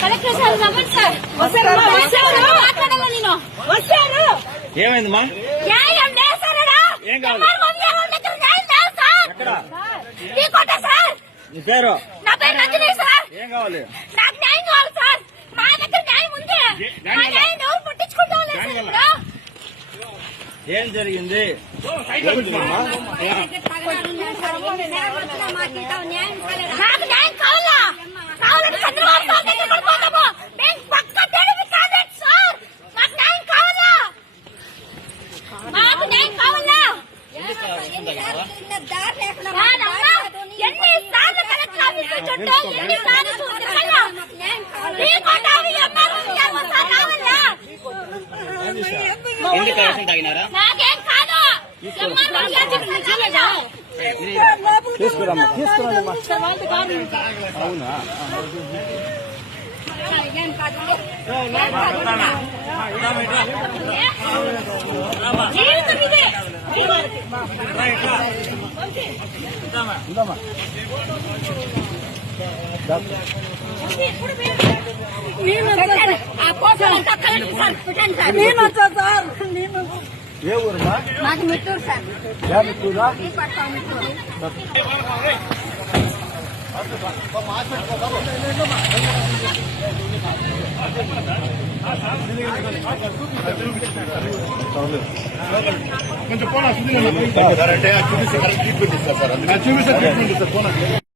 Collector sir రమ్మని sir మాట్లాడాలా నేను వచ్చారు ఏమైందమ్మా? న్యాయం లేదు సార్ ఏం కావాలి? నీ పేరు? నా పేరు నందిని సార్. ఏం కావాలి? నాకు న్యాయం కావాలి సార్. మా దగ్గర న్యాయం ఉంది. మా న్యాయం ఎవరు పట్టించుకుంటాం లేదు సార్ ఇప్పుడు. ఏం జరిగింది? నాకు న్యాయం కావాలా? కావాలంటే చంద్రబాబు సార్ దగ్గరికి పోతాము. మేము పక్క తెలివి కాదండి సార్. నాకు న్యాయం కావాలా? మాకు న్యాయం కావాలా? ఎన్ని సార్లు కలెక్టర్ ఆఫీస్ చుట్టూ ఎన్ని సార్లు చూస్తున్నాను. నాకేం కాదు. తీసుకురమ్మా, తీసుకురండి. అవునా? ఏ ఊరుమా? మాకు మిట్టూరు సార్. మిట్టూరా? కొంచెం పోనా చూపిస్తారు ట్రీట్మెంట్ ఇస్తారు సార్. చూపిస్తారు ట్రీట్మెంట్ ఇస్తారు పోనా.